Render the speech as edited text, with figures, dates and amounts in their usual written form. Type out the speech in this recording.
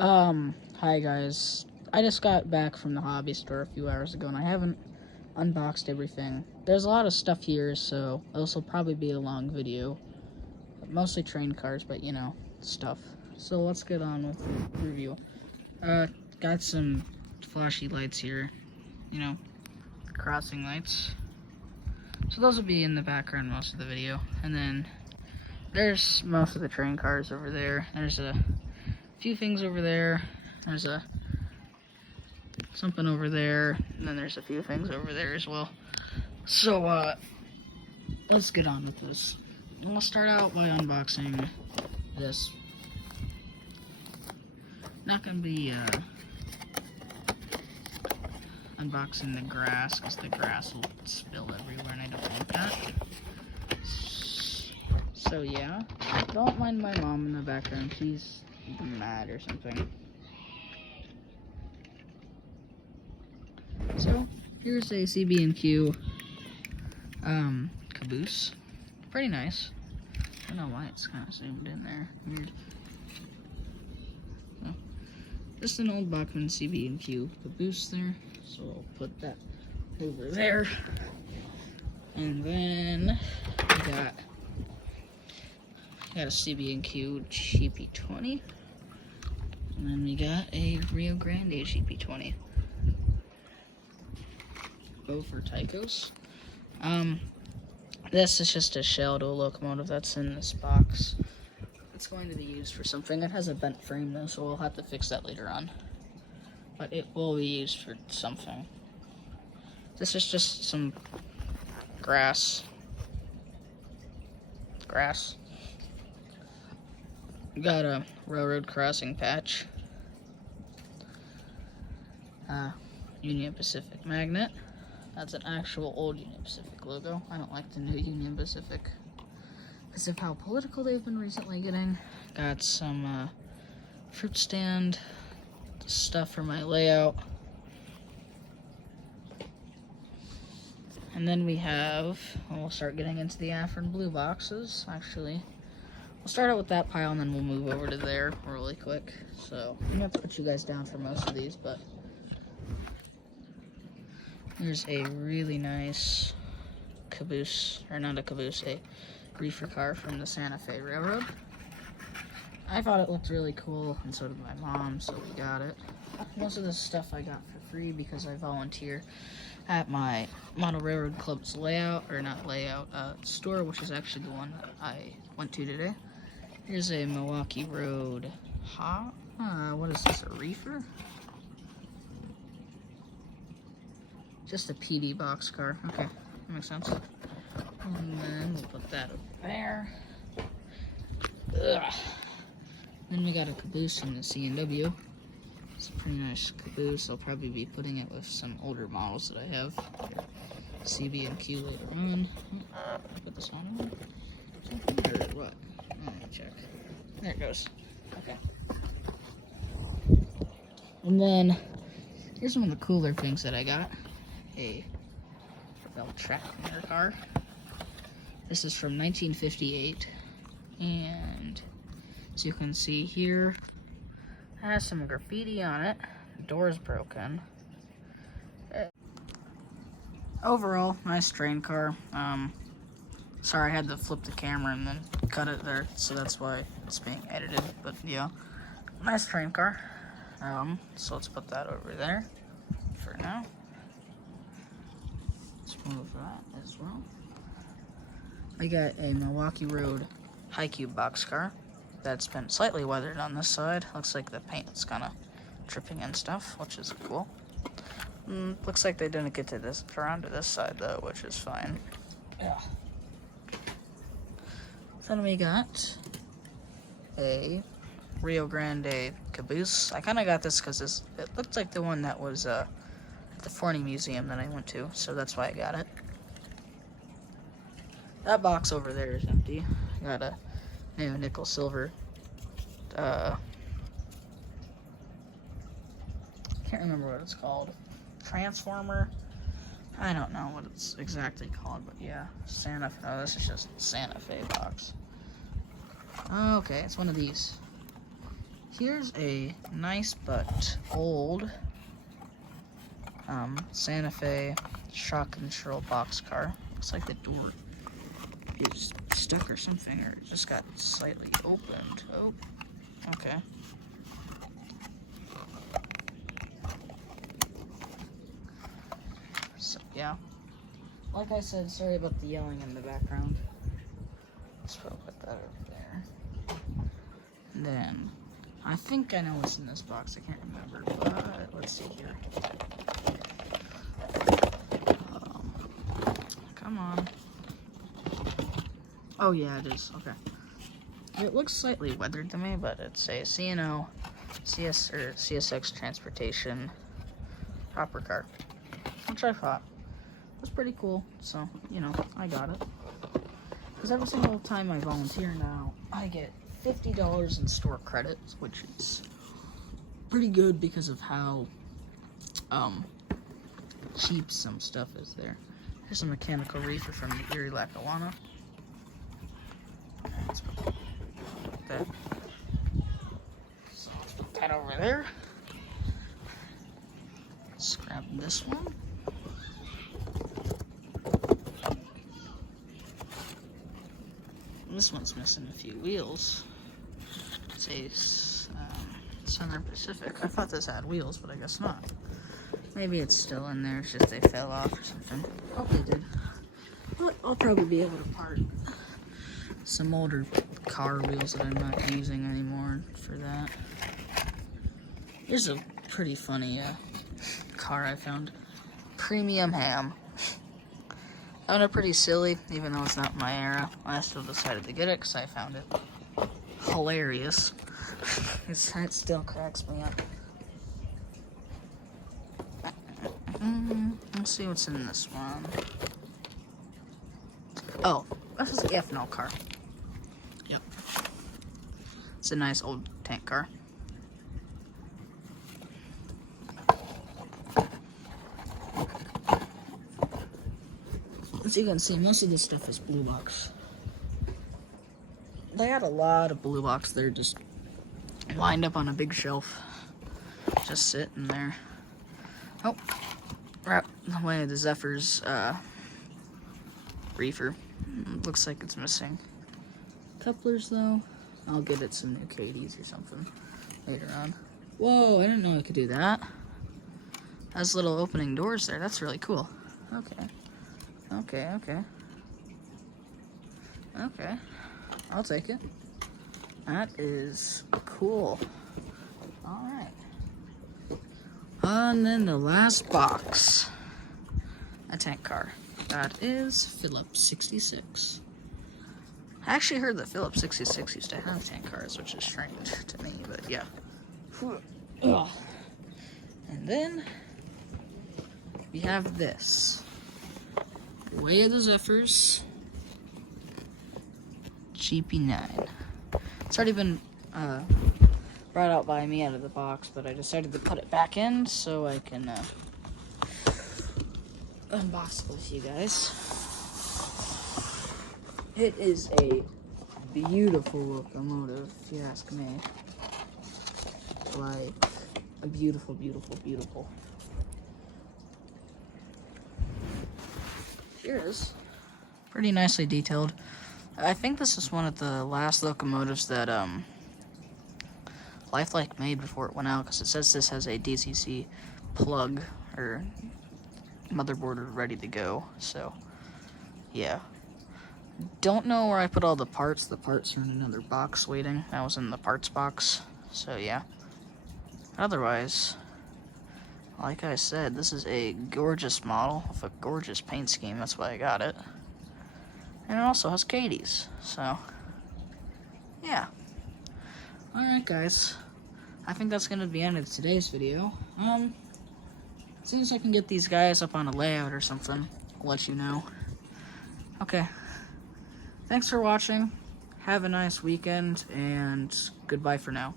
Hi guys. I just got back from the hobby store a few hours ago and I haven't unboxed everything. There's a lot of stuff here, so this will probably be a long video. Mostly train cars, but you know, stuff. So let's get on with the review. Got some flashy lights here, you know, crossing lights. So those will be in the background most of the video. And then there's most of the train cars over there. There's a few things over there. There's something over there, and then there's a few things over there as well. So, let's get on with this. We'll start out by unboxing this. Not gonna be, unboxing the grass, because the grass will spill everywhere, and I don't want that. So, yeah. Don't mind my mom in the background. She's mad or something. So, here's a CB&Q caboose. Pretty nice. I don't know why it's kind of zoomed in there. Weird. So, just an old Bachmann CB&Q caboose there. So I'll put that over there. And then we got a CB&Q GP20. And then we got a Rio Grande GP20. Both are Tycos. This is just a shell to a locomotive that's in this box. It's going to be used for something. It has a bent frame though, so we'll have to fix that later on. But it will be used for something. This is just some grass. Got a railroad crossing patch. Union Pacific magnet. That's an actual old Union Pacific logo. I don't like the new Union Pacific because of how political they've been recently getting. Got some fruit stand stuff for my layout. And then we have, we'll start getting into the Afrin blue boxes, actually. We'll start out with that pile and then we'll move over to there really quick. So I'm gonna have to put you guys down for most of these, but there's a really nice caboose, or not a caboose, a reefer car from the Santa Fe Railroad. I thought it looked really cool, and so did my mom, so we got it. Most of this stuff I got for free because I volunteer at my Model Railroad Club's store, which is actually the one that I went to today. Here's a Milwaukee Road what is this, a reefer? Just a PD boxcar. Okay, that makes sense. And then we'll put that over there. Ugh. Then we got a caboose from the C&W. It's a pretty nice caboose. I'll probably be putting it with some older models that I have. CB&Q later on. Put this on or what? Let me check. There it goes. Okay. And then here's one of the cooler things that I got. A Beltrack mirror car. This is from 1958, and as you can see here, it has some graffiti on it. The door's broken. Overall, nice train car. Sorry I had to flip the camera and then cut it there, so that's why it's being edited. But yeah, nice train car. So let's put that over there for now. Move that as well. I got a Milwaukee Road High Cube boxcar that's been slightly weathered on this side. Looks like the paint's kind of dripping and stuff, which is cool. Looks like they didn't get to this around to this side though, which is fine. Yeah. Then we got a Rio Grande caboose. I kind of got this because it looked like the one that was the Forney Museum that I went to, so that's why I got it. That box over there is empty. I got a new nickel silver. Can't remember what it's called. Transformer. I don't know what it's exactly called, but yeah, Santa Fe. Oh, this is just Santa Fe box. Okay, it's one of these. here's a nice but old Santa Fe shock control boxcar. Looks like the door is stuck or something, or it just got slightly opened. Oh, okay. So, yeah. Like I said, sorry about the yelling in the background. Let's put that over there. And then, I think I know what's in this box. I can't remember, but let's see here. Come on. Oh yeah, it is. Okay. It looks slightly weathered to me, but it's a C&O CSX Transportation hopper car, which I thought was pretty cool. So, you know, I got it. Because every single time I volunteer now, I get $50 in store credits, which is pretty good because of how cheap some stuff is there. Here's a mechanical reefer from the Erie Lackawanna. Let's put that. So let's put that over there. Let's grab this one. This one's missing a few wheels. It's a Southern Pacific. I thought this had wheels, but I guess not. Maybe it's still in there, it's just they fell off or something. Oh, they did. But I'll probably be able to part some older car wheels that I'm not using anymore for that. Here's a pretty funny car I found. Premium Ham. Found it pretty silly, even though it's not my era. I still decided to get it because I found it hilarious. It still cracks me up. Let's see what's in this one. Oh, this is the ethanol car. Yep. It's a nice old tank car. As you can see, most of this stuff is blue box. They had a lot of blue box there just lined up on a big shelf. Just sitting there. Oh, right away the Zephyr's reefer. Looks like it's missing couplers though. I'll get it some new Katie's or something later on. Whoa, I didn't know I could do that. Has little opening doors there. That's really cool. Okay. Okay. I'll take it. That is cool. Alright. And then the last box. A tank car. That is Phillips 66. I actually heard that Phillips 66 used to have tank cars, which is strange to me, but yeah. And then we have this. Way of the Zephyrs GP9. It's already been brought out by me out of the box, but I decided to put it back in so I can unbox it with you guys. It is a beautiful locomotive, if you ask me. Like, a beautiful, beautiful, beautiful. Here it is. Pretty nicely detailed. I think this is one of the last locomotives that Lifelike made before it went out, because it says this has a DCC plug or motherboard ready to go. So yeah, don't know where I put all the parts. The parts are in another box waiting. That was in the parts box. So yeah, otherwise, like I said, this is a gorgeous model with a gorgeous paint scheme. That's why I got it. And it also has Katie's. So yeah. Alright guys, I think that's going to be the end of today's video. As soon as I can get these guys up on a layout or something, I'll let you know. Okay, thanks for watching, have a nice weekend, and goodbye for now.